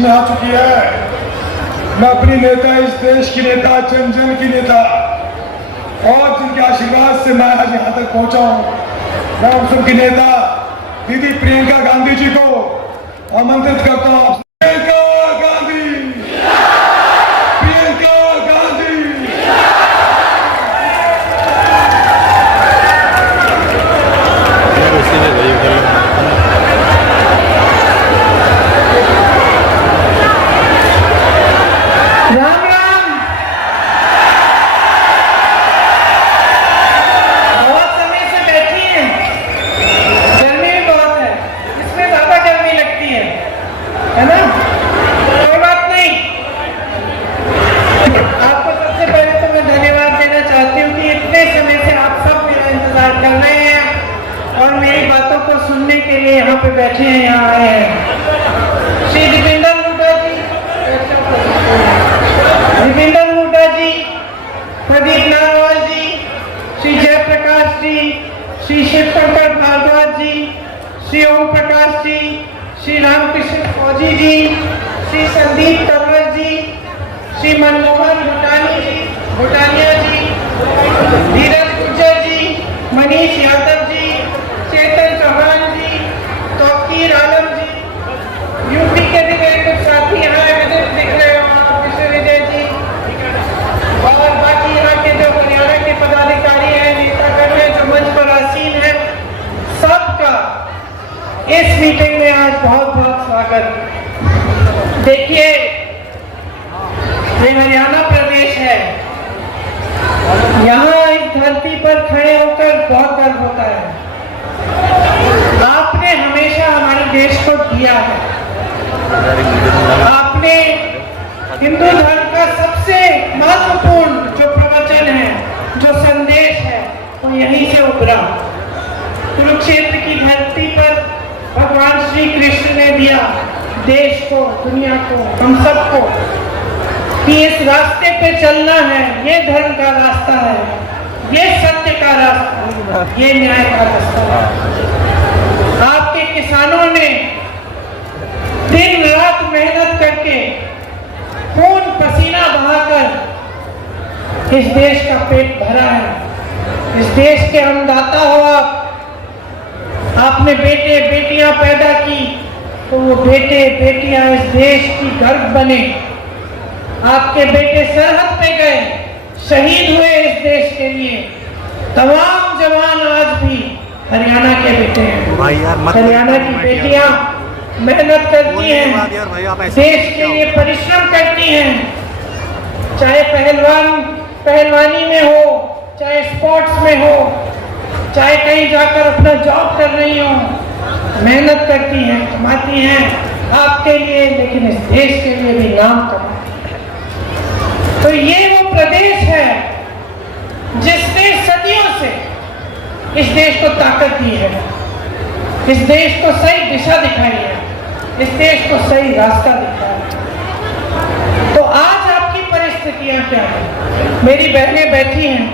में आ चुकी है। मैं अपनी नेता, इस देश की नेता, जन जन की नेता, और जिनके आशीर्वाद से मैं आज यहाँ तक पहुँचा हूँ, मैं उन सबकी नेता दीदी प्रियंका गांधी जी को आमंत्रित करता हूँ। प्रियंका गांधी, प्रियंका गांधी। राम राम। बहुत समय से बैठी हैं, गर्मी भी बहुत है, इसमें ज्यादा गर्मी लगती है ना? कोई बात नहीं। आपको सबसे पहले तो मैं धन्यवाद देना चाहती हूँ कि इतने समय से आप सब मेरा इंतजार कर रहे हैं और मेरी बातों को सुनने के लिए यहाँ पे बैठे हैं, यहाँ आए हैं। श्री दीपेंद्र हुड्डा जी, दीपेंद्र हुड्डा जी, प्रदीप नारवाल जी, श्री जयप्रकाश जी, श्री शिवशंकर भारद्वाज जी, श्री ओम प्रकाश जी, श्री रामकृष्ण फौजी जी, श्री संदीप तंवर जी, श्री मनमोहन भूटानिया जी, धीरज गुर्जर जी, मनीष यादव जी, चेतन चौहान जी, तौकीर आलम जी, यूपी के भी मेरे कुछ साथी यहाँ विजिट दिख रहे हो आप, विजय जी, और बाकी यहाँ के जो हरियाणा के पदाधिकारी हैं, नेतागण हैं, जो मंच पर आसीन हैं, सबका इस मीटिंग में आज बहुत बहुत स्वागत। देखिए, ये हरियाणा प्रदेश है, यहाँ इस धरती पर खड़े होकर बहुत गर्व होता है। आपने हमेशा हमारे देश को दिया है। आपने हिंदू धर्म का सबसे महत्वपूर्ण जो प्रवचन है, जो संदेश है, वो यहीं से उभरा। कुरुक्षेत्र की धरती पर भगवान श्री कृष्ण ने दिया देश को, दुनिया को, हम सबको, कि इस रास्ते पे चलना है, ये धर्म का रास्ता है, ये सत्य का रास्ता है, ये न्याय का रास्ता है। आपके किसानों ने दिन रात मेहनत करके, खून पसीना बहाकर इस देश का पेट भरा है। इस देश के अन्नदाता हो आप। आपने बेटे बेटियां पैदा की तो वो बेटे बेटियां इस देश की गर्व बने। आपके बेटे सरहद पे गए, शहीद हुए इस देश के लिए। तमाम जवान आज भी हरियाणा के बेटे हैं। हरियाणा की बेटियां मेहनत करती हैं, देश के लिए परिश्रम करती हैं, चाहे पहलवानी में हो, चाहे स्पोर्ट्स में हो, चाहे कहीं जाकर अपना जॉब कर रही हो, मेहनत करती हैं, कमाती हैं आपके लिए, लेकिन इस देश के लिए भी नाम कमाती हैं। तो ये वो प्रदेश है जिसने सदियों से इस देश को ताकत दी है, इस देश को सही दिशा दिखाई है, इस देश को सही रास्ता दिखाया है। तो आज आपकी परिस्थितियां क्या है? मेरी बहनें बैठी हैं,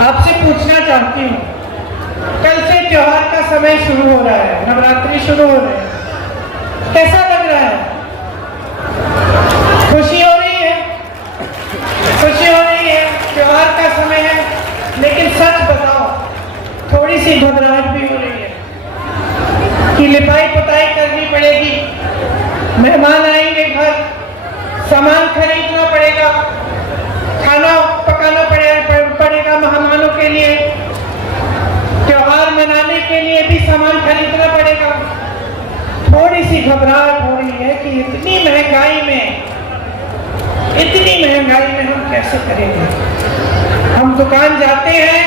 आपसे पूछना चाहती हूँ, कल से त्योहार का समय शुरू हो रहा है, नवरात्रि शुरू हो रहे हैं, कैसा लग रहा है? खुशी हो रही है? खुशी हो रही है, त्योहार का समय है, लेकिन सच बताओ, थोड़ी सी घबराहट भी हो रही है कि लिपाई पुताई करनी पड़ेगी, मेहमान आएंगे घर, सामान खरीदना पड़ेगा, खाना पकाना पड़ेगा मेहमानों के लिए, त्योहार मनाने के लिए भी सामान खरीदना पड़ेगा। थोड़ी सी घबराहट हो रही है कि इतनी महंगाई में हम कैसे करेंगे? हम दुकान जाते हैं,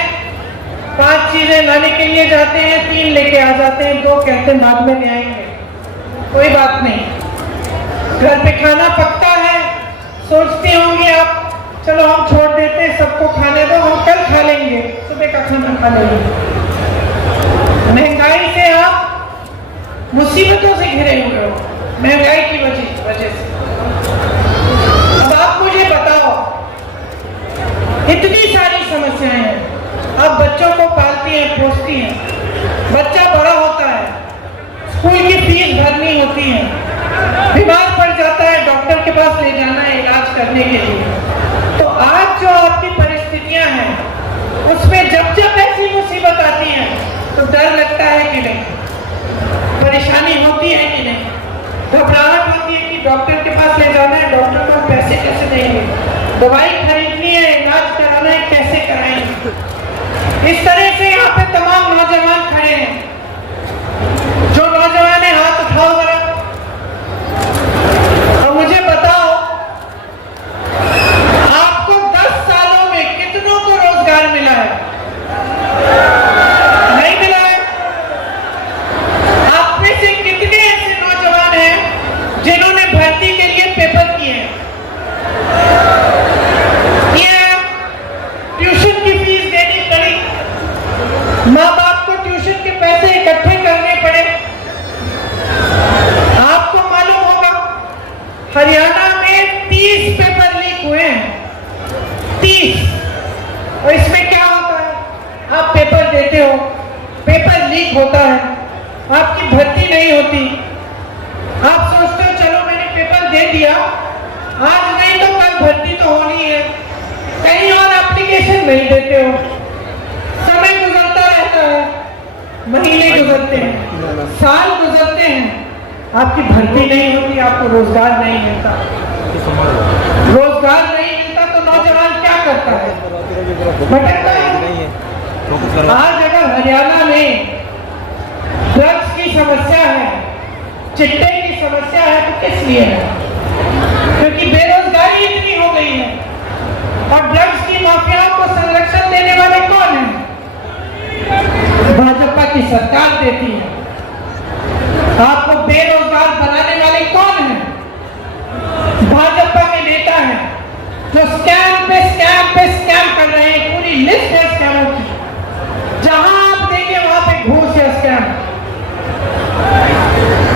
5 चीजें लाने के लिए जाते हैं, 3 लेके आ जाते हैं, 2 कहते हैं बाद में ले आएंगे। कोई बात नहीं, घर पे खाना पकता है, सोचती होंगी आप, चलो हम छोड़ देते हैं, सबको खाने दो, हम कल खा लेंगे, सुबह का खाना खा लेंगे। महंगाई से आप मुसीबतों से घिरे हुए हो, महंगाई की वजह से। अब आप मुझे बताओ, इतनी सारी समस्याएं हैं, आप बच्चों को पालती हैं, पोसती हैं, बच्चा बड़ा होता है, स्कूल की फीस भरनी होती है, बीमार करने के लिए। तो आज जो आपकी परिस्थितियां हैं उसमें जब जब ऐसी मुसीबत आती है तो डर लगता है कि नहीं, परेशानी होती है कि नहीं, घबराहट होती है कि डॉक्टर के पास ले जाना है, डॉक्टर को पैसे कैसे देंगे, दवाई खरीदनी है, इलाज कराना है, कैसे कराएंगे। इस तरह से यहाँ पे तमाम नौजवान खड़े हैं। जो नौजवान है हाथ उठाओ जरा और मुझे बताओ आपको 10 सालों में कितनों को रोजगार मिला है? नहीं मिला है। आप में से कितने ऐसे नौजवान हैं जिन्होंने भर्ती के लिए पेपर किए हैं? ट्यूशन की फीस देनी पड़ी, माँ बाप को ट्यूशन के पैसे इकट्ठे करने पड़े। आपको मालूम होगा हरियाणा में 30 पेपर लीक हुए हैं, 30। और इसमें क्या होता है, आप पेपर देते हो, पेपर लीक होता है, आपकी भर्ती नहीं होती। आप सोचते हो चलो मैंने पेपर दे दिया, आज नहीं तो कल भर्ती तो होनी है, कहीं और एप्लीकेशन नहीं देते हो, समय गुजरता रहता है, महीने गुजरते हैं, साल गुजरते हैं, आपकी भर्ती नहीं होती, आपको रोजगार नहीं मिलता। रोजगार नहीं मिलता तो नौजवान क्या करता है? भटकता है। आज अगर हरियाणा में ड्रग्स की समस्या है, चिट्टे की समस्या है तो किस लिए है? क्योंकि बेरोजगारी इतनी हो गई है। और ड्रग्स की माफियाओं को संरक्षण देने वाले कौन हैं? भाजपा की सरकार देती है। आपको बेरोजगार बनाने वाले कौन हैं? भाजपा के नेता हैं जो स्कैम पे स्कैम कर रहे हैं। पूरी लिस्ट है स्कैमों की, जहां आप देखें वहां पे घूस या स्कैम।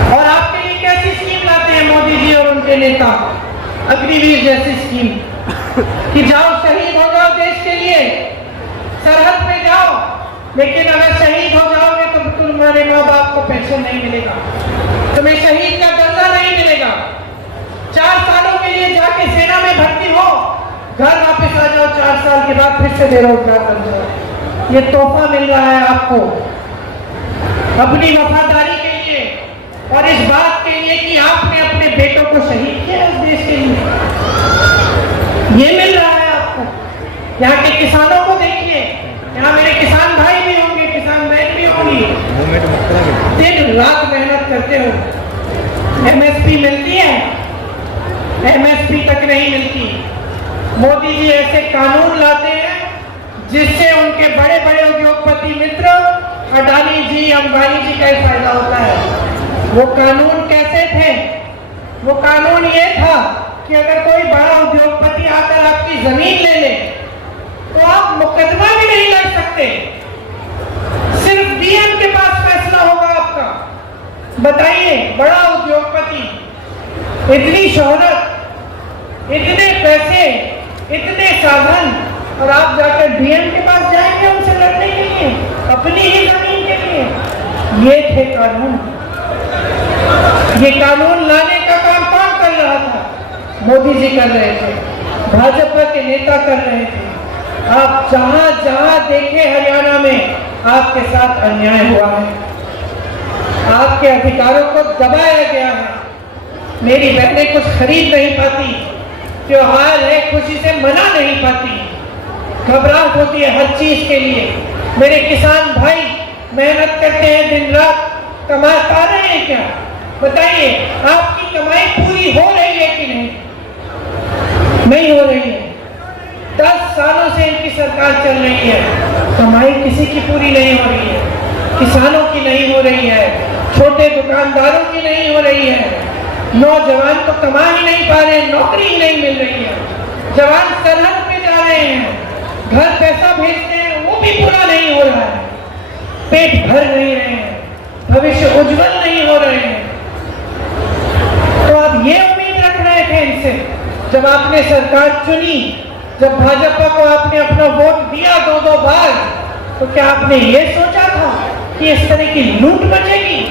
और आपके लिए कैसी स्कीम लाते हैं मोदी जी और उनके नेता? अग्निवीर जैसी स्कीम कि जाओ शहीद हो जाओ देश के लिए, सरहद पे जाओ, लेकिन अगर शहीद हो जाओगे तो तुम्हारे माँ बाप को पेंशन नहीं मिलेगा, तुम्हें शहीद का दर्जा नहीं मिलेगा। 4 सालों के लिए जाके सेना में भर्ती हो, घर वापस आ जाओ, 4 साल के बाद फिर से बेरोजगार बन जाओ। ये तोहफा मिल रहा है आपको अपनी वफादारी के लिए और इस बात के लिए कि आपने अपने बेटों को शहीद किया इस देश के लिए। ये मिल रहा है आपको। यहाँ के किसानों को देखिए, यहाँ मेरे किसान भाई भी होंगे, किसान बहन भी होंगी, दिन रात मेहनत करते हो। एमएसपी मिलती है? एमएसपी तक नहीं मिलती। मोदी जी ऐसे कानून लाते हैं जिससे उनके बड़े बड़े उद्योगपति मित्र अडानी जी, अंबानी जी का फायदा होता है। वो कानून कैसे थे? वो कानून ये था कि अगर कोई बड़ा उद्योगपति आकर आपकी जमीन ले ले तो आप मुकदमा भी नहीं लड़ सकते, सिर्फ डीएम के पास फैसला होगा आपका। बताइए, बड़ा उद्योगपति, इतनी शोहरत, इतने पैसे, इतने साधन, और आप जाकर डीएम के पास जाएंगे उनसे लड़ने के लिए, अपनी ही जमीन के लिए। ये थे कानून। ये कानून लाने का काम कौन कर रहा था? मोदी जी कर रहे थे, भाजपा के नेता कर रहे थे। आप जहां जहां देखें हरियाणा में आपके साथ अन्याय हुआ है, आपके अधिकारों को दबाया गया है। मेरी बहनें कुछ खरीद नहीं पाती, त्योहार है खुशी से मना नहीं पाती, घबराहट होती है हर चीज के लिए। मेरे किसान भाई मेहनत करते हैं दिन रात, कमा पा रहे हैं क्या? बताइए, आपकी कमाई पूरी हो रही है कि नहीं? नहीं हो रही है। 10 सालों से इनकी सरकार चल रही है, कमाई किसी की पूरी नहीं हो रही है। किसानों की नहीं हो रही है, छोटे दुकानदारों की नहीं हो रही है, नौजवान तो कमा ही नहीं पा रहे, नौकरी ही नहीं मिल रही है। जवान सरहद पे जा रहे हैं, घर पैसा भेजते हैं, वो भी पूरा नहीं हो रहा है, पेट भर नहीं रहे हैं, भविष्य उज्जवल नहीं हो रहे हैं। तो आप ये उम्मीद रख रहे थे इनसे जब आपने सरकार चुनी, जब भाजपा को आपने अपना वोट दिया 2-2 बार, तो क्या आपने ये सोचा था कि इस तरह की लूट मचेगी,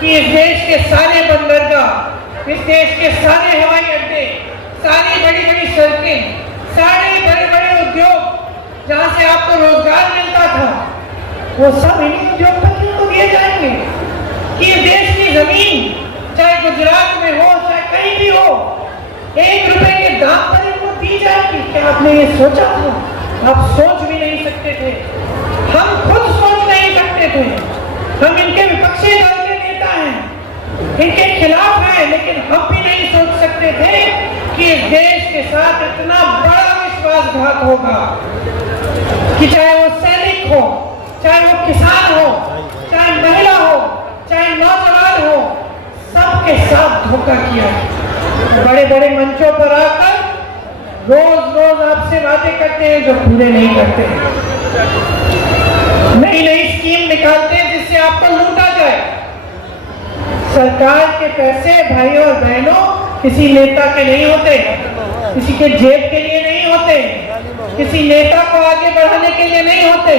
कि इस देश के सारे बंदरगाह, इस देश के सारे हवाई अड्डे, सारी बड़ी बड़ी जो रोजगार मिलता था वो सब इन्हीं उद्योगपतियों को दिए जाएंगे कि इस देश की जमीन चाहे गुजरात में हो चाहे कहीं भी हो 1 रुपए के दाम पर इनको दी जाएगी। क्या आपने ये सोचा था? आप सोच भी नहीं सकते थे, हम खुद सोच नहीं सकते थे। हम इनके विपक्षी दल के नेता हैं, इनके खिलाफ हैं, लेकिन हम भी नहीं सोच सकते थे कि इस देश के साथ इतना बड़ा विश्वासघात होगा कि चाहे वो सैनिक हो, चाहे वो किसान हो, चाहे महिला हो, चाहे नौजवान हो, सबके साथ धोखा किया। बड़े बड़े मंचों पर आकर रोज रोज आपसे वादे करते हैं जो पूरे नहीं करते, नई नई स्कीम निकालते हैं जिससे आपको लूटा जाए। सरकार के पैसे भाइयों और बहनों किसी नेता के नहीं होते, किसी के जेब के लिए नहीं होते, किसी नेता को आगे बढ़ाने के लिए नहीं होते।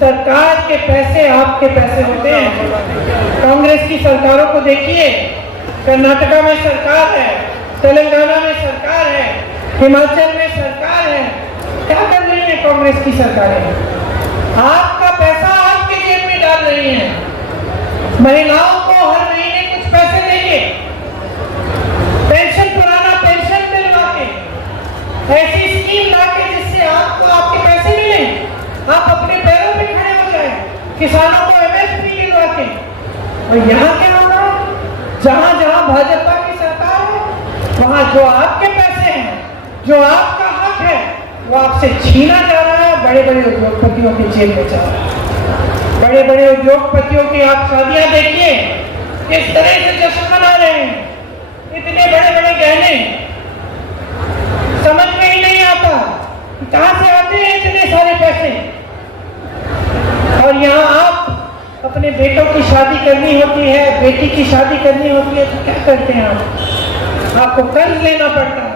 सरकार के पैसे आपके पैसे होते हैं। कांग्रेस की सरकारों को देखिए, कर्नाटका में सरकार है, तेलंगाना में सरकार है, हिमाचल में सरकार है। क्या कर रही है कांग्रेस की सरकारें? आपका पैसा आपके जेब में डाल रही है। महिलाओं को हर महीने कुछ पैसे देंगे, पेंशन पुराना पेंशन दिलवा के, ऐसी स्कीम ला के जिससे आपको आपके पैसे मिले, आप अपने पैरों पे खड़े हो जाए, किसानों को MSP दिलवा के। और यहाँ क्या हो रहा है? जहां जहां भाजपा की सरकार है वहां जो आपके पैसे हैं, जो आपका हक है, वो आपसे छीना जा रहा है, बड़े बड़े उद्योगपतियों की जेब में जा रहा है। बड़े बड़े उद्योगपतियों की आप शादियां देखिए, किस तरह से जश्न मना रहे हैं, इतने बड़े बड़े गहने, समझ में ही नहीं आता कहां से आते हैं इतने सारे पैसे। और यहाँ आप अपने बेटों की शादी करनी होती है, बेटी की शादी करनी होती है, तो क्या करते हैं आप? आपको कर्ज लेना पड़ता है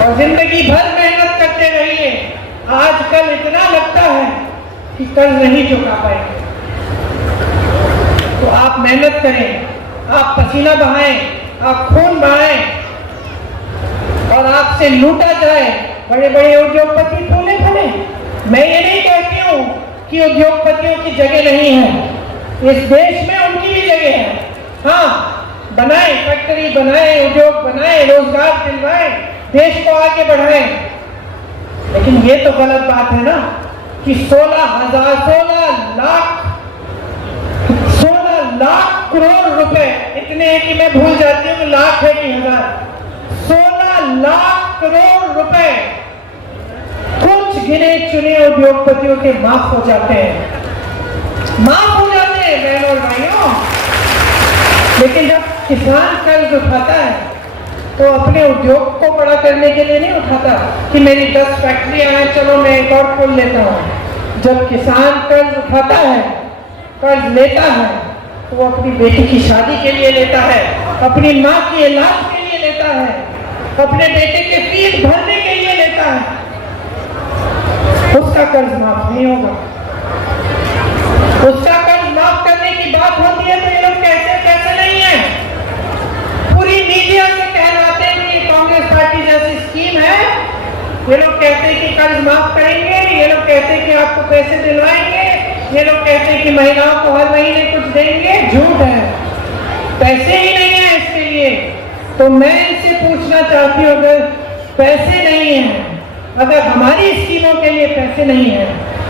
और जिंदगी भर मेहनत करते रहिए। आजकल इतना लगता है कि कर्ज नहीं चुका पाएंगे, तो आप मेहनत करें, आप पसीना बहाएं, आप खून बहाएं और आपसे लूटा जाए। बड़े बड़े उद्योगपति फूले फले। मैं ये नहीं कहती हूँ कि उद्योगपतियों की जगह नहीं है, इस देश में उनकी भी जगह है। हाँ, बनाए फैक्ट्री, बनाए उद्योग, बनाए रोजगार दिलवाए, देश को आगे बढ़ाए। लेकिन ये तो गलत बात है ना कि 16 लाख करोड़ रुपए, इतने हैं कि मैं भूल जाती हूँ लाख है कि हजार। 16 लाख करोड़ रुपए कुछ गिने चुने उद्योगपतियों के माफ हो जाते हैं, माफ हो जाते हैं बहनों और भाइयों। लेकिन जब किसान कर्ज उठाता है तो अपने उद्योग को बड़ा करने के लिए नहीं उठाता कि मेरी 10 फैक्ट्रियां हैं, चलो मैं एक और खोल लेता हूँ। जब किसान कर्ज उठाता है, कर्ज लेता है, तो वो अपनी बेटी की शादी के लिए लेता है, अपनी माँ की इलाज के लिए लेता है, अपने बेटे के फीस भरने के लिए लेता है। उसका कर्ज माफ नहीं होगा। उसका कर्ज माफ करने की बात होती है तो ये लोग कहते हैं पैसे नहीं है। पूरी मीडिया से कहलाते हैं कि कांग्रेस पार्टी जैसी स्कीम है, ये लोग कहते हैं कि कर्ज माफ करेंगे, ये लोग कहते हैं कि आपको पैसे दिलवाएंगे, ये लोग कहते हैं कि महिलाओं को हर महीने कुछ देंगे। झूठ है, पैसे ही नहीं है इसके लिए। तो मैं इनसे पूछना चाहती हूँ, अगर पैसे नहीं है, अगर हमारी स्कीमों के लिए पैसे नहीं है,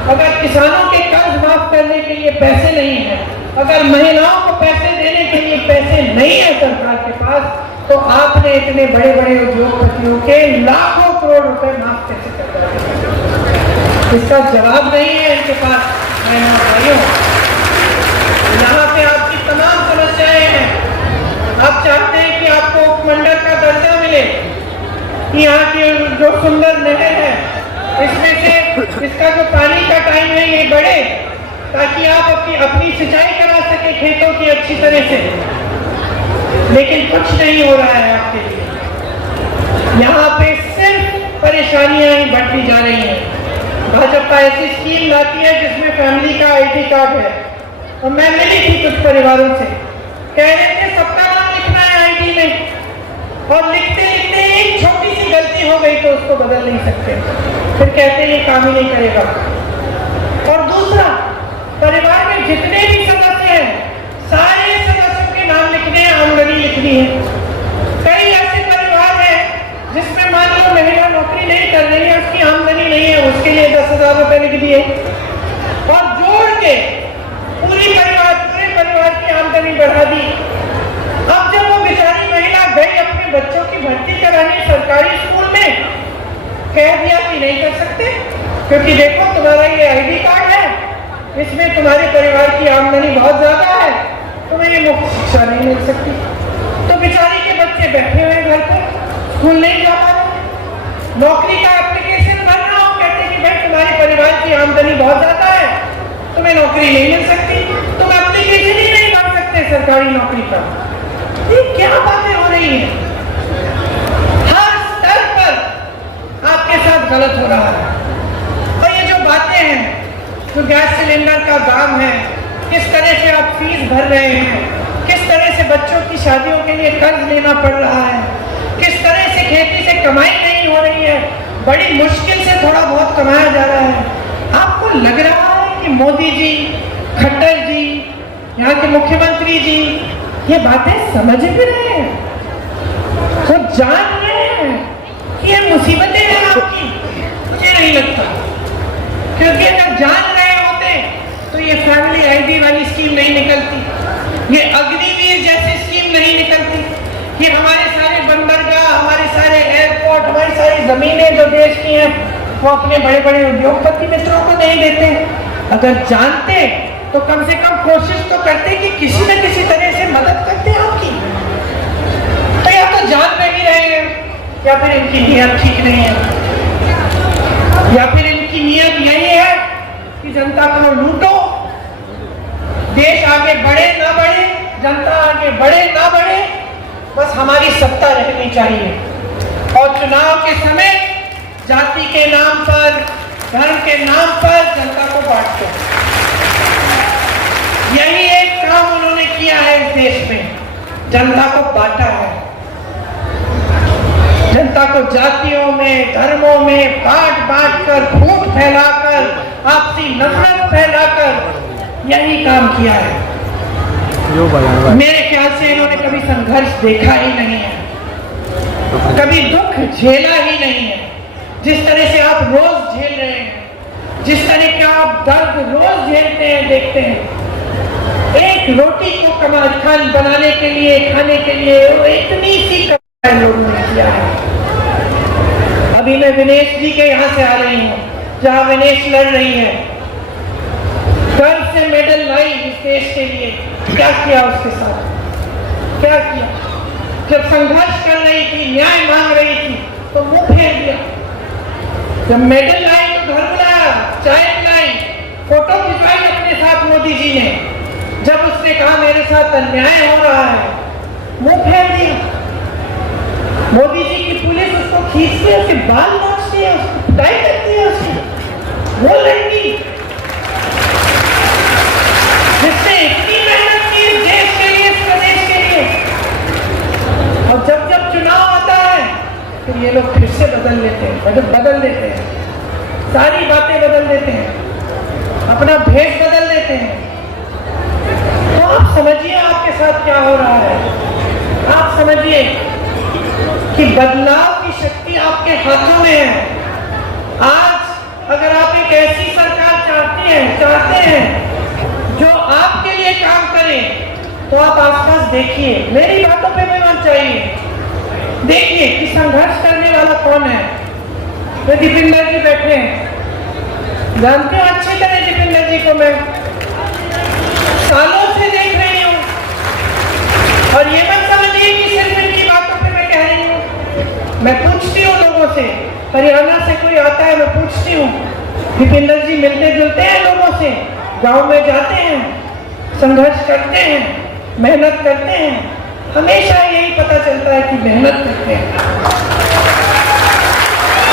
अगर किसानों के कर्ज माफ करने के लिए पैसे नहीं है, अगर महिलाओं को पैसे देने के लिए पैसे नहीं है सरकार के पास, तो आपने इतने बड़े बड़े उद्योगपतियों के लाखों करोड़ रुपए माफ कैसे कर दिए? इसका जवाब नहीं है इनके पास। भाइयों, यहाँ पे आपकी तमाम समस्याएं हैं। आप चाहते हैं कि आपको उपमंडल का दर्जा मिले, कि यहाँ की जो सुंदर नहर है इसमें से इसका जो पानी का टाइम है ये बढ़े, ताकि आप अपनी सिंचाई करा सके खेतों की अच्छी तरह से। लेकिन कुछ नहीं हो रहा है आपके लिए। यहाँ पे सिर्फ परेशानियां ही बढ़ती जा रही हैं। भाजपा ऐसी स्कीम लाती है जिसमें फैमिली का ID कार्ड है, और मैं मिली थी कुछ परिवारों से, कह रहे थे सबका नाम लिखना है ID में। और लिखते लिखते एक छोटी सी गलती हो गई तो उसको बदल नहीं सकते, फिर कहते हैं ये काम ही नहीं करेगा। और दूसरा, परिवार में जितने भी सदस्य हैं सारे सदस्यों के नाम लिखने हैं, आमदनी लिखनी है। कई ऐसे परिवार हैं जिसमें मान लो महिला नौकरी नहीं कर रही है, उसकी आमदनी नहीं है, उसके लिए 10,000 रुपए लिख दिए और जोड़ के पूरे परिवार की आमदनी बढ़ा दी। अब जब वो बेचारी महिला गई अपने बच्चों की भर्ती कराने सरकारी स्कूल में, कह दिया कि नहीं कर सकते क्योंकि देखो तुम्हारा ये आईडी कार्ड है, इसमें तुम्हारे परिवार की आमदनी बहुत ज्यादा है, तुम्हें ये मुफ्त शिक्षा नहीं मिल सकती। तो बेचारी के बच्चे बैठे हुए घर पर, स्कूल नहीं जा पा रहे। नौकरी का एप्लीकेशन भर रहा हूँ, कहते कि भाई तुम्हारे परिवार की आमदनी बहुत ज्यादा है, तुम्हें नौकरी नहीं मिल सकती, तुम एप्लीकेशन ही नहीं भर सकते सरकारी नौकरी का। ये क्या बातें हो रही हैं? हर स्तर पर आपके साथ गलत हो रहा है। और ये जो बातें हैं, जो गैस सिलेंडर का दाम है, किस तरह से आप फीस भर रहे हैं, किस तरह से बच्चों की शादियों के लिए कर्ज लेना पड़ रहा है, किस तरह से खेती से कमाई नहीं हो रही है, बड़ी मुश्किल से थोड़ा बहुत कमाया जा रहा है। आपको लग रहा है कि मोदी जी, खट्टर जी, यहाँ के मुख्यमंत्री जी ये बातें समझ भी रहे हैं, वो जान रहे हैं कि ये मुसीबतें हैं आपकी? मुझे नहीं लगता, क्योंकि अगर जान रहे होते तो ये फैमिली आईडी वाली स्कीम नहीं निकलती, ये अग्निवीर जैसी स्कीम नहीं निकलती, ये हमारे सारे बंदरगाह, हमारे सारे एयरपोर्ट, हमारी सारी जमीनें जो देश की हैं वो अपने बड़े बड़े उद्योगपति मित्रों को नहीं देते। अगर जानते तो कम से कम कोशिश तो करते कि किसी न किसी तरह से मदद करते आपकी। तो या तो जान नहीं रहे हैं या फिर इनकी नीयत ठीक नहीं है, या फिर इनकी नीयत यही है कि जनता को लूटो, देश आगे बढ़े ना बढ़े, जनता आगे बढ़े ना बढ़े, बस हमारी सत्ता रहनी चाहिए। और चुनाव के समय जाति के नाम पर, धर्म के नाम पर जनता को बांटते हैं। यही एक काम उन्होंने किया है इस देश में, जनता को बांटा है, जनता को जातियों में, धर्मों में बांट बांट कर, फूट फैलाकर, आपसी नफरत फैलाकर यही काम किया है। मेरे ख्याल से इन्होंने कभी संघर्ष देखा ही नहीं है, कभी दुख झेला ही नहीं है। जिस तरह से आप रोज झेल रहे हैं, जिस तरह का आप दर्द रोज झेलते हैं, देखते हैं, एक रोटी को खान बनाने के लिए, खाने के लिए इतनी सी कमाई लोगों ने किया है। अभी मैं विनेश जी के यहाँ से आ रही हूँ, जहाँ विनेश लड़ रही है, गर्व से मेडल लाई इस देश के लिए। क्या किया उसके साथ, क्या किया? जब संघर्ष कर रही थी, न्याय मांग रही थी, तो मुंह फेर दिया। जब मेडल लाई तो घर बुलाया, चाय पिलाई, फोटो खिंचवाई अपने साथ मोदी जी ने। जब उसने कहा मेरे साथ अन्याय हो रहा है, मुंह फेर दिया। मोदी जी की पुलिस उसको खींचती है, उसके बाल नोचती है, उसको पिटाई करती है उसकी। वो लड़की जिसने इतनी मेहनत की इस देश के लिए, इस प्रदेश के लिए, और जब जब चुनाव आता है फिर ये लोग फिर से बदल लेते हैं, बदल देते हैं, सारी बातें बदल देते हैं, अपना भेष बदल देते हैं। तो आप समझिए आपके साथ क्या हो रहा है। आप समझिए कि बदलाव की शक्ति आपके हाथों में है। आज अगर आप एक ऐसी सरकार चाहते हैं जो आपके लिए काम करे, तो आप आसपास देखिए, मेरी बातों पे नहीं मान चाहिए, देखिए कि संघर्ष करने वाला कौन है। तो दीपेंद्र जी बैठे हैं, जानते हो अच्छी तरह दीपेंद्र जी को, मैं सालों से देख रही हूँ। और ये मत समझिए कि सिर्फ इनकी बातों पे मैं कह रही हूँ, मैं पूछती हूँ लोगों से, हरियाणा से कोई आता है मैं पूछती हूँ, दीपेंद्र जी मिलते जुलते हैं लोगों से, गांव में जाते हैं, संघर्ष करते हैं, मेहनत करते हैं, हमेशा यही पता चलता है कि मेहनत करते हैं।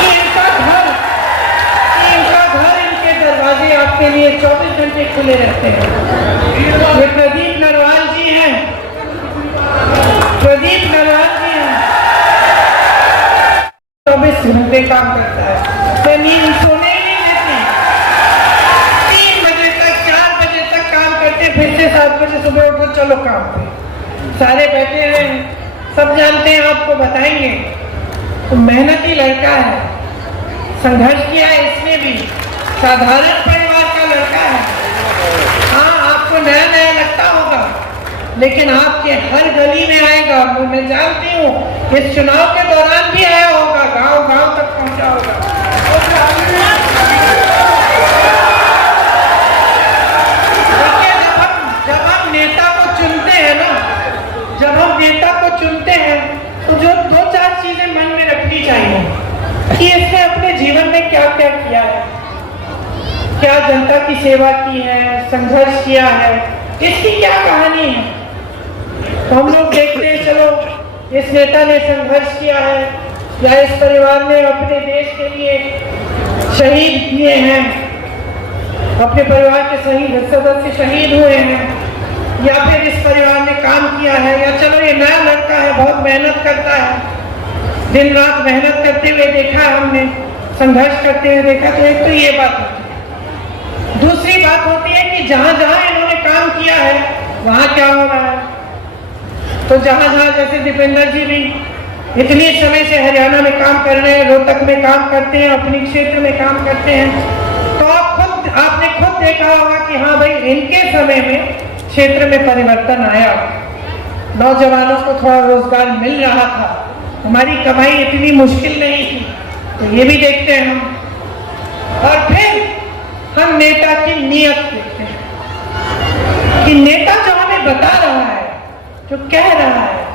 इनका घर, इनके दरवाजे आपके लिए 24 घंटे खुले रहते हैं। ये प्रदीप नरवाल जी हैं, प्रदीप नरवाल जी हैं। 24 घंटे काम करता है। तो नींद सोने ही नहीं देती, 3 बजे तक 4 बजे तक काम करते, फिर से 7 बजे सुबह उठो चलो काम पे। सारे बैठे हैं, सब जानते हैं, आपको बताएंगे। तो मेहनती लड़का है, संघर्ष किया है इसने भी, साधारण परिवार का लड़का है। हाँ, आपको नया नया लगता होगा, लेकिन आपके हर गली में आएगा। मैं जानती हूँ इस चुनाव के दौरान भी आया होगा, गांव गांव तक पहुंचा होगा। देखिए, जब हम नेता को चुनते हैं ना, जब हम नेता को चुनते हैं तो जो 2-4 चीजें मन में रखनी चाहिए कि इसने अपने जीवन में क्या क्या किया है, क्या जनता की सेवा की है, संघर्ष किया है, इसकी क्या कहानी है। तो हम लोग देखते हैं, चलो इस नेता ने संघर्ष किया है, या इस परिवार ने अपने देश के लिए शहीद किए हैं, अपने परिवार के सदस्य शहीद हुए हैं, या फिर इस परिवार ने काम किया है, या चलो ये नया लड़का है, बहुत मेहनत करता है, दिन रात मेहनत करते हुए देखा है हमने, संघर्ष करते हुए देखा। तो एक तो ये बात होती है। दूसरी बात होती है कि जहां जहां इन्होंने काम किया है वहां क्या हो रहा है। तो जहां जहां, जैसे दीपेंद्र जी भी इतने समय से हरियाणा में काम कर रहे हैं, रोहतक में काम करते हैं, अपने क्षेत्र में काम करते हैं, तो आपने खुद देखा होगा कि हाँ भाई, इनके समय में क्षेत्र में परिवर्तन आया, नौजवानों को थोड़ा रोजगार मिल रहा था, हमारी कमाई इतनी मुश्किल नहीं थी। तो ये भी देखते हैं हम। और फिर हम नेता की नीयत देखते हैं कि नेता जो हमें बता रहा है, जो कह रहा है,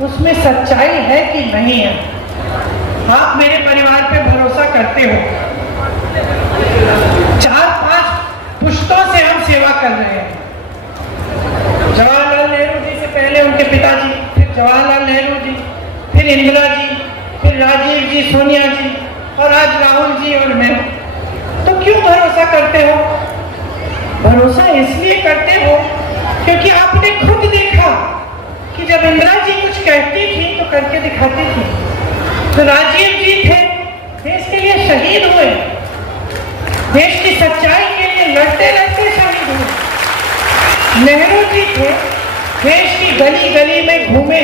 उसमें सच्चाई है कि नहीं है। आप मेरे परिवार पे भरोसा करते हो, 4-5 पुश्तों से हम सेवा कर रहे हैं। जवाहरलाल नेहरू जी से पहले उनके पिताजी, फिर जवाहरलाल नेहरू जी, फिर इंदिरा जी, फिर राजीव जी, सोनिया जी, और आज राहुल जी और मैं। तो क्यों भरोसा करते हो? भरोसा इसलिए करते हो क्योंकि आपने खुद देखा कि जब इंदिरा जी कुछ कहती थी तो करके दिखाती थी। तो राजीव जी थे, देश के लिए शहीद हुए, देश की सच्चाई के लिए लड़ते लड़ते शहीद हुए। नेहरू जी थे, देश की गली गली में घूमे,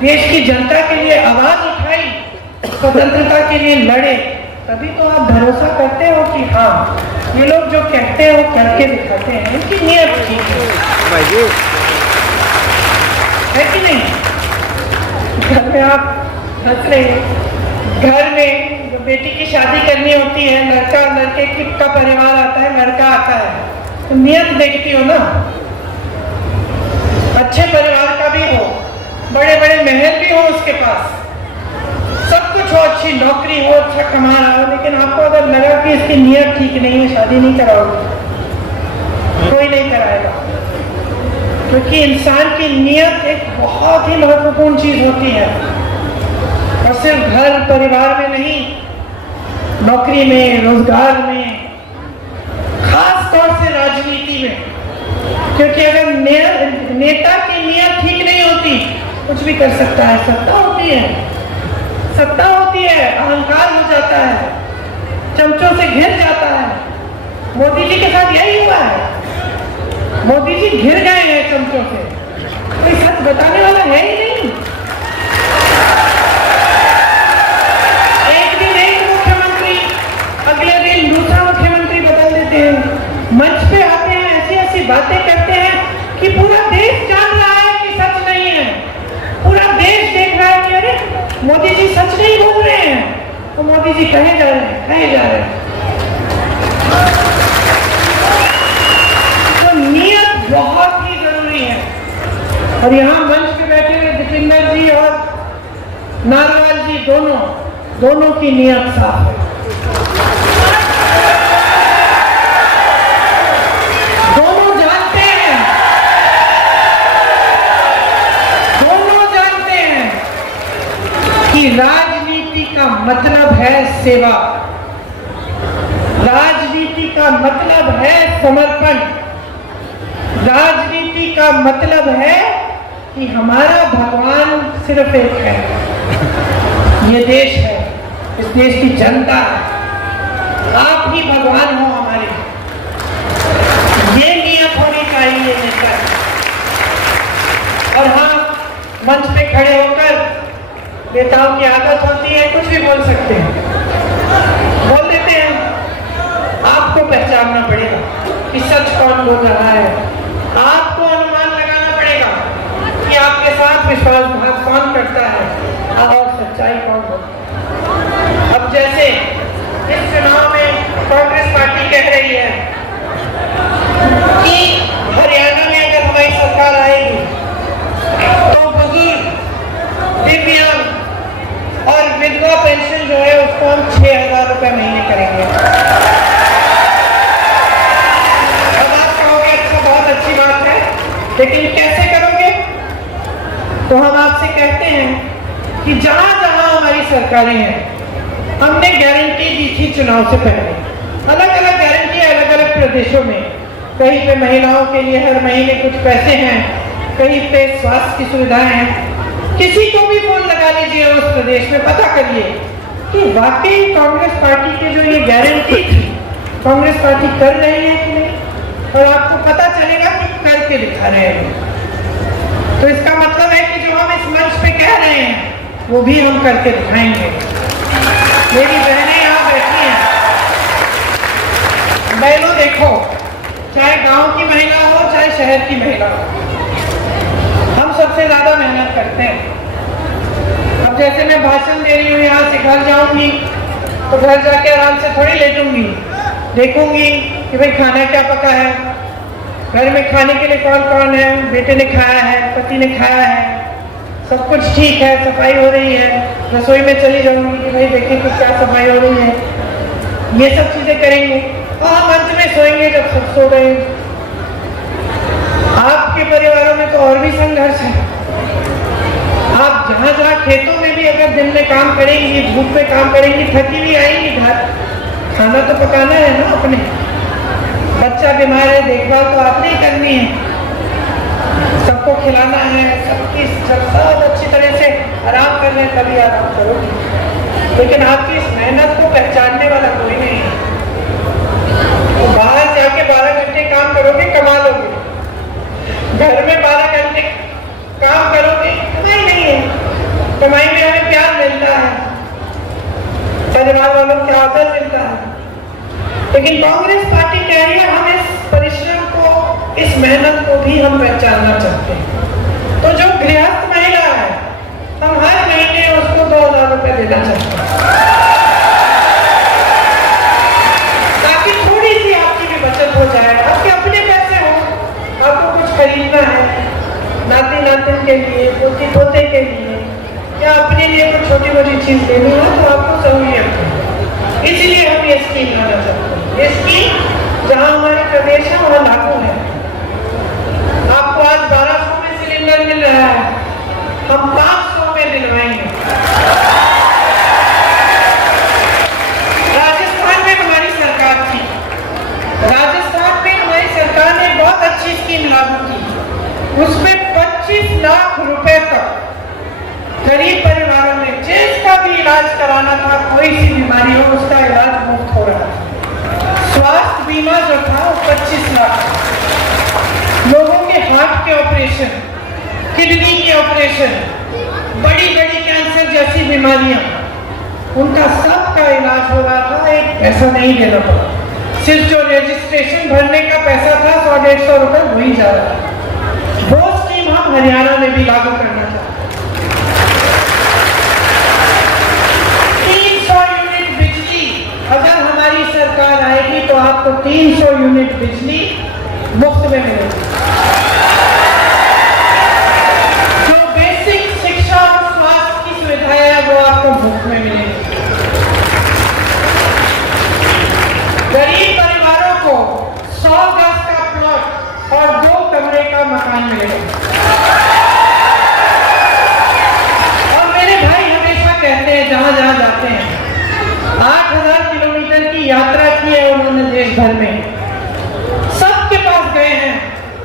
देश की जनता के लिए आवाज उठाई, स्वतंत्रता के लिए लड़े। तभी तो आप भरोसा करते हो कि हाँ, ये लोग जो कहते हैं वो करके दिखाते हैं, इनकी नीयत ठीक है कि नहीं? घर में आप हंस रहे हैं, घर में जो बेटी की शादी करनी होती है, लड़का लड़के का परिवार आता है, लड़का आता है, तो नियत देखती हो ना। अच्छे परिवार का भी हो, बड़े बड़े महल भी हो उसके पास, सब कुछ हो, अच्छी नौकरी हो, अच्छा कमा रहा हो, लेकिन आपको अगर लगा कि इसकी नीयत ठीक नहीं है, शादी नहीं कराओगे, कोई नहीं कराएगा। क्योंकि इंसान की नीयत एक बहुत ही महत्वपूर्ण चीज होती है, और सिर्फ घर परिवार में नहीं, नौकरी में, रोजगार में, खास तौर से राजनीति में। क्योंकि अगर नेता की नीयत ठीक नहीं होती, कुछ भी कर सकता है। सत्ता होती है, अहंकार हो जाता है, चमचों से घिर जाता है। मोदी जी के साथ यही हुआ है, मोदी जी घिर गए हैं चमचों से, कोई सच बताने वाला है ही नहीं। एक दिन एक मुख्यमंत्री, अगले दिन दूसरा मुख्यमंत्री बदल देते हैं, मंच पे आते हैं, ऐसी ऐसी बातें करते हैं कि पूरा देश जान रहा है कि सच नहीं है, पूरा देश देख रहा है कि अरे मोदी जी सच नहीं बोल रहे हैं, तो मोदी जी कहे जा रहे हैं। तो नियत बहुत ही जरूरी है। और यहाँ मंच पे बैठे हुए दीपेंद्र जी और नारवाल जी, दोनों की नियत साफ है। दोनों जानते हैं कि राजनीति का मतलब है सेवा, राजनीति का मतलब है समर्पण, राजनीति का मतलब है कि हमारा भगवान सिर्फ एक है, ये देश है। इस देश की जनता है, आप ही भगवान हो हमारे। ये नियत होनी चाहिए नेता। और हाँ, मंच पे खड़े होकर नेताओं की आदत होती है कुछ भी बोल सकते हैं, बोल देते हैं। आपको पहचानना पड़ेगा कि सच कौन बोल रहा है। आपको अनुमान लगाना पड़ेगा कि आपके साथ विश्वासघात कौन करता है और सच्चाई कौन बोलता है। अब जैसे इस चुनाव में कांग्रेस पार्टी कह रही है कि हरियाणा में अगर हमारी सरकार आएगी तो बुजुर्ग, दिव्यांग और विधवा पेंशन जो है उसको हम 6,000 रुपए महीने करेंगे। अब आप कहोगे अच्छा, बहुत अच्छी बात है, लेकिन कैसे करोगे? तो हम आपसे कहते हैं कि जहां जहां हमारी सरकारें हैं, हमने गारंटी दी थी चुनाव से पहले, अलग अलग गारंटी अलग अलग प्रदेशों में। कहीं पे महिलाओं के लिए हर महीने कुछ पैसे हैं, कहीं पे स्वास्थ्य की सुविधाएं हैं। किसी को भी फोन लगा लीजिए उस प्रदेश में, पता करिए कि वाकई कांग्रेस पार्टी की जो ये गारंटी थी कांग्रेस पार्टी कर रही है कि नहीं, और आपको पता चलेगा कि करके दिखा रहे हैं। तो इसका मतलब है कि जो हम इस मंच पे कह रहे हैं वो भी हम करके दिखाएंगे। मेरी बहनें यहाँ बैठी हैं, बहनों देखो, चाहे गांव की महिला हो चाहे शहर की महिला हो, हम सबसे ज्यादा मेहनत करते हैं। अब जैसे मैं भाषण दे रही हूँ, यहाँ से घर जाऊंगी तो घर जाके आराम से थोड़ी लेटूंगी, देखूंगी कि भाई खाना क्या पका है, घर में खाने के लिए कौन कौन है, बेटे ने खाया है, पति ने खाया है, सब कुछ ठीक है, सफाई हो रही है। रसोई में चली जाऊंगी कि भाई देखें कि क्या सफाई हो रही है, ये सब चीजें करेंगे। और हम अंत में सोएंगे जब सब सो गए। आपके परिवारों में तो और भी संघर्ष है। आप जहां जहां खेतों में भी अगर दिन में काम करेंगी, धूप में काम करेंगी, थकी हुई आएंगी घर, खाना तो पकाना है ना अपने। बच्चा बीमार है, देखभाल तो आपने ही करनी है, सबको खिलाना है, सबकी सब अच्छी तरह से आराम कर रहे हैं, तभी आराम करोगे। लेकिन आपकी इस मेहनत को पहचानने वाला कोई नहीं है। तो बाहर जाके 12 घंटे काम करोगे, कमा लोगे, घर में 12 घंटे काम करोगे, कमाई नहीं है। कमाई में हमें प्यार मिलता है, परिवार वालों का आदर मिलता है। लेकिन कांग्रेस पार्टी कह रही है हम इस परिश्रम को, इस मेहनत को भी हम पहचानना चाहते हैं। तो जो गृहस्थ महिला है, हम हर महीने उसको 2,000 रुपए देना चाहते हैं, ताकि थोड़ी सी आपकी भी बचत हो जाए। आपके अपने पैसे हो, आपको कुछ खरीदना है नाती नातिन के लिए, पोती पोते के लिए, या अपने लिए कुछ छोटी मोटी चीज लेनी हो, तो आपको सहूलियत है। इसलिए हम ये स्कीम लाना चाहते हैं। ये स्कीम जहां हमारे प्रदेश है वहां लागू है। आपको आज 1200 में सिलेंडर मिल रहा है, हम 500 में दिलवाएंगे। राजस्थान में हमारी सरकार थी, राजस्थान में हमारी सरकार ने बहुत अच्छी स्कीम लागू की। उसमें 25 लाख रुपए तक गरीब परिवारों में जिसका भी इलाज कराना था, कोई सी बीमारी हो उसका इलाज मुफ्त हो रहा था। स्वास्थ्य बीमा जो था वो 25 लाख, लोगों के हार्ट के ऑपरेशन, किडनी के ऑपरेशन, बड़ी बड़ी कैंसर जैसी बीमारियां, उनका सबका इलाज हो रहा था। एक पैसा नहीं देना पड़ा, सिर्फ जो रजिस्ट्रेशन भरने का पैसा था 100-150 रुपए वही जा रहा था। वो स्कीम हम हरियाणा में भी लागू करना चाहते हैं। 300 यूनिट बिजली, अगर हमारी सरकार आएगी तो आपको 300 यूनिट बिजली मुफ्त में मिलेगी। जो बेसिक शिक्षा और स्वास्थ्य की सुविधाएं है वो आपको मुफ्त में मिलेगी। गरीब परिवारों को 100 गज का प्लॉट और 2 कमरे का मकान मिलेगा। और मेरे भाई हमेशा कहते हैं, जहां जहां जाते हैं, 8,000 किलोमीटर की यात्रा की है उन्होंने देश भर में, सबके पास गए हैं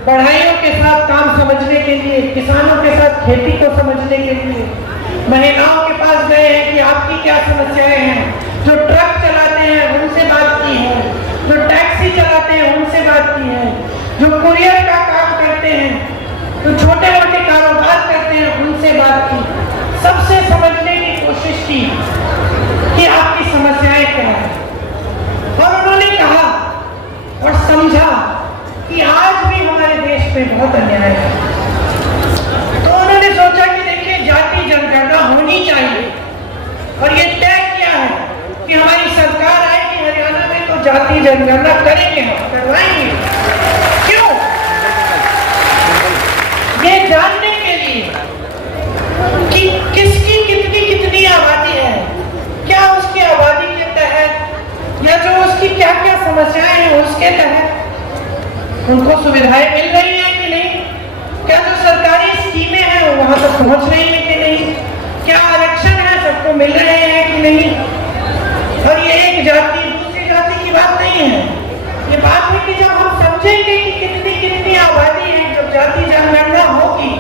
बढ़ाइयों के साथ काम समझने के लिए, किसानों के साथ खेती को समझने के लिए, महिलाओं के पास गए हैं कि आपकी क्या समस्याएं हैं, कुरियर का काम करते हैं, जो छोटे मोटे कारोबार करते हैं, उनसे बात की, सबसे समझने की कोशिश की कि आपकी समस्याएं क्या है। और उन्होंने कहा और समझा कि आज भी हमारे देश में बहुत अन्याय है। तो उन्होंने सोचा कि देखिए, जाति जनगणना होनी चाहिए और ये तय किया है कि हमारी सरकार आएगी हरियाणा में तो जाति जनगणना करेंगे, हम करवाएंगे। क्यों? ये जानने के लिए कि किसकी कितनी कितनी आबादी है, क्या उसकी आबादी के तहत या जो उसकी क्या क्या समस्याएं हैं उसके तहत उनको सुविधाएं मिल रही हैं कि नहीं, क्या जो सरकारी स्कीमें हैं वो वहां तक पहुंच रही है कि नहीं, क्या आरक्षण है सबको मिल रहे हैं कि नहीं। और ये एक जाति दूसरी जाति की बात नहीं है, ये बात है कि जब हम समझेंगे कि कितनी कितनी आबादी है, जब जाति जनगणना होगी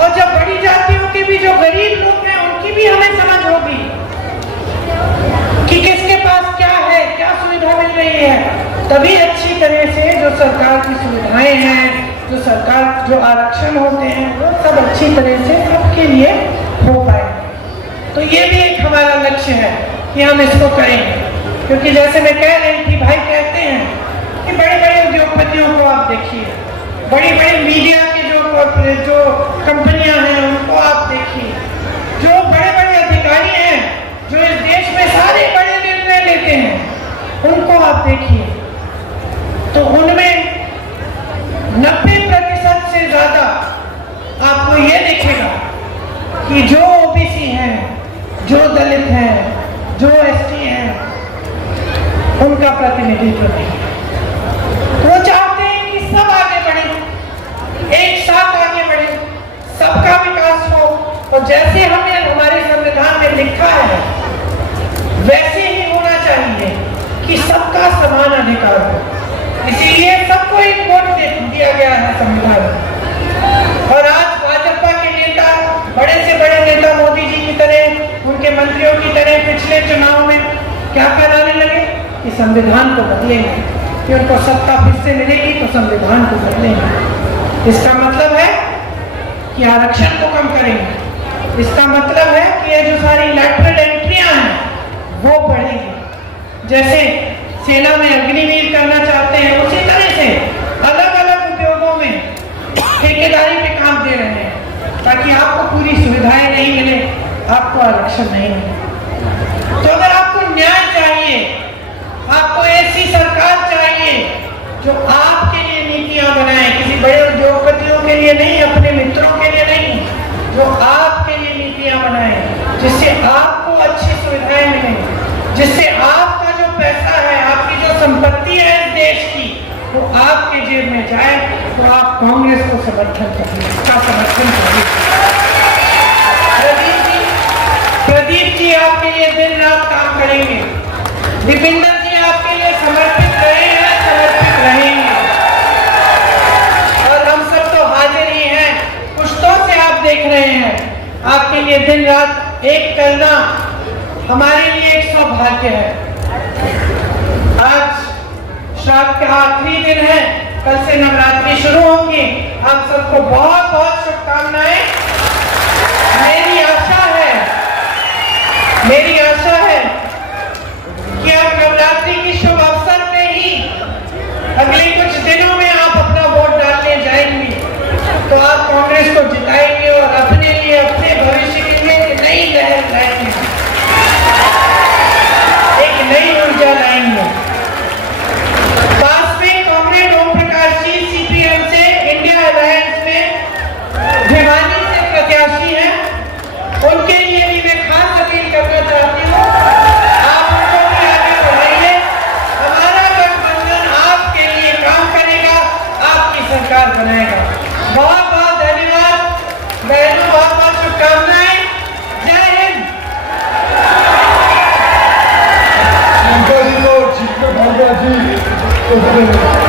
और जब बड़ी जातियों के भी जो गरीब लोग हैं उनकी भी हमें समझ होगी कि किसके पास क्या है, क्या सुविधा मिल रही है, तभी अच्छी तरह से जो सरकार की सुविधाएं हैं, जो सरकार जो आरक्षण होते हैं वो सब अच्छी तरह से सबके लिए हो पाए। तो ये भी एक हमारा लक्ष्य है कि हम इसको करेंगे, क्योंकि जैसे मैं कह रही थी, भाई कहते हैं कि बड़े बड़े उद्योगपतियों को आप देखिए, बड़ी बड़ी मीडिया की जो कंपनियां हैं उनको आप देखिए, जो बड़े बड़े अधिकारी हैं जो इस देश में सारे बड़े निर्णय लेते हैं उनको आप देखिए, तो उनमें 90% से ज्यादा आपको ये दिखेगा कि जो ओबीसी हैं, जो दलित हैं, जो एसटी हैं, उनका प्रतिनिधित्व नहीं। वो चाहते हैं कि सब आगे बढ़े, एक साथ आगे बढ़े, सबका विकास हो, और जैसे हमने हमारे संविधान में लिखा है वैसे ही होना चाहिए कि सबका समान अधिकार हो। इसीलिए सबको एक वोट दिया गया है संविधान में। और आज भाजपा के नेता, बड़े से बड़े नेता मोदी जी की तरह, उनके मंत्रियों की तरह पिछले चुनाव में क्या कराने लगे कि संविधान को बदलेंगे, कि उनको सत्ता फिर से मिलेगी तो संविधान को बदलेंगे। इसका मतलब है कि आरक्षण को कम करेंगे, इसका मतलब है कि ये जो सारी लैटरल एंट्रियां हैं वो बढ़ेगी। जैसे सेना में अग्निवीर करना चाहते हैं, उसी तरह से अलग अलग उद्योगों में ठेकेदारी पे काम दे रहे हैं, ताकि आपको पूरी सुविधाएं नहीं मिले, आपको आरक्षण नहीं मिले। तो अगर आपको न्याय चाहिए, आपको ऐसी सरकार चाहिए जो आपके लिए नीतियां बनाए, किसी बड़े उद्योगपतियों के लिए नहीं, अपने मित्रों के लिए नहीं, जो आपके लिए नीतियां बनाए, जिससे आपको अच्छी सुविधाएं मिलें, जिससे आपका जो पैसा है, आपकी जो संपत्ति है इस देश की, वो आपके जेब में जाए, तो आप कांग्रेस को समर्थन करिए, उसका समर्थन करिए। प्रदीप जी आपके लिए दिन रात काम करेंगे, दीपिंदर जी आपके लिए समर्पित रहे हैं, समर्पित रहेंगे, और हम सब तो हाजिर ही हैं, पुश्तों से आप देख रहे हैं, आपके लिए दिन रात एक करना हमारे लिए एक सौभाग्य है। आज श्राद्ध का आखिरी दिन है, कल से नवरात्रि शुरू होंगी। आप सबको बहुत बहुत शुभकामनाएं। मेरी आशा है कि आप नवरात्रि की शुभ अवसर पे ही अगले कुछ दिनों में आप अपना वोट डालने जाएंगे, तो आप कांग्रेस को जिताएंगे और अपने लिए, अपने भविष्य के लिए एक नई लहर लाएंगे, एक नई ऊर्जा लाएंगे। पास में कांग्रेस ओम प्रकाश जी सीपीएम से इंडिया अलायंस में भिवानी से प्रत्याशी हैं, उनके लिए भी मैं खास अपील करना चाहती हूँ, आप उनको भी आगे बढ़ाइए। हमारा गठबंधन आपके लिए काम करेगा, आपकी सरकार बनाएगा। बहुत बहुत धन्यवाद, बहनों बहुत बहुत शुभकामनाएं। जय हिंद। जी को